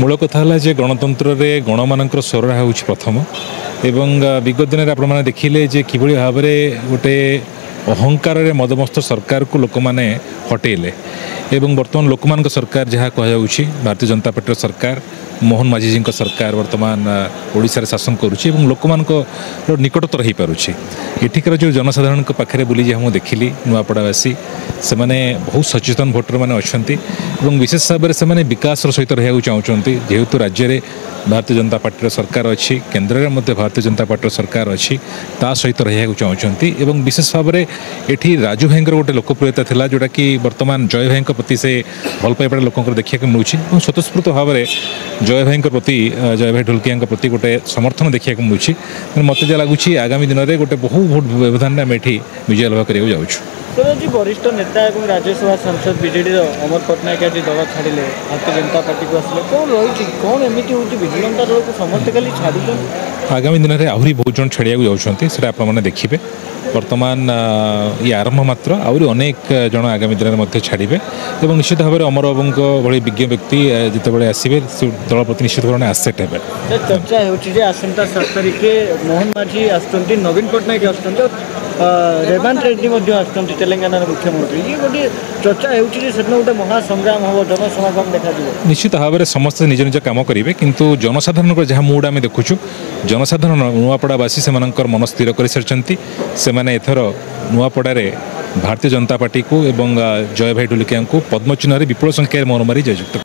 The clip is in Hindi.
मूल कथा है गणतंत्र रे गणमानकर स्वर हूँ प्रथम एवं विगत दिन आप देखिले जे किभली भाव में गोटे अहंकार मदमस्त सरकार को लोक मैंने हटेले एवं बर्तमान लोक मान सरकार जहाँ कहुच्छी भारतीय जनता पार्टी सरकार मोहन माझी जी सरकार बर्तमान ओडिशा शासन करुच्ची लोक मान निकटतर हो पारुछि एठिकार जो जनसाधारण पाखे बुली जहाँ मुझे देखिली नुआपड़ावासी से माने बहुत सचेतन भोटर मैंने अच्छा विशेष भाव में से विकास सहित रहा चाहते जेहेतु राज्य में भारतीय जनता पार्टी सरकार अच्छी केन्द्र में भारतीय जनता पार्टी सरकार अच्छी ता सहित रहा चाहते विशेष भाव में ये राजू भाई गोटे लोकप्रियता था जोटा कि बर्तमान जय भाई प्रति से भल पाइबा लोक देखा मिलूँ स्वतस्फूर्त भाव में जय भाई प्रति जय भाई ढोलकिया प्रति गोटे समर्थन देखा मिलूँ मत जहाँ लगुच आगामी दिन में गोटे बहुत बहुत व्यवधान आम ये विजय लाभ करने जाऊँ। जी वरिष्ठ नेता और राज्यसभा सांसद बीजेडी अमर पट्टनायक आज दल छाड़े भारतीय जनता पार्टी को आसिले कौन रही कौन एमती हूँ विजु जनता दल को समस्ते खाली छाड़ आगामी दिन में आहरी बहुत जन छाड़ा जाऊँगी से आपने देखिए बर्तमान ये आरंभ मात्र आहरी अनेक जन आगामी दिन में छाड़े और निश्चित भाव में अमर बाबू भाई विज्ञ व्यक्ति जिते आसवे दल प्रति निश्चित भाव में आसेट है चर्चा होता 7 तारिख मोहन माझी आसुँच नवीन पट्टनायक आसुँच रेवंत रेड्डी आसुँच तेलंगाना मुख्यमंत्री ये गोटे चर्चा होते गोटे महासंग्राम हम जनसमागम देखा निश्चित भाव में समस्ते निज निज कम करेंगे किंतु जनसाधारण जहाँ मुड आम देखुचु जनसाधारण नुआपड़ावासी से मन स्थिर कर सारी से एथर नुआपड़े भारतीय जनता पार्टी को एवं जय भाई ढोलकिया को पद्म चिन्ह विपुल संख्यार मोहर मारी जययुक्त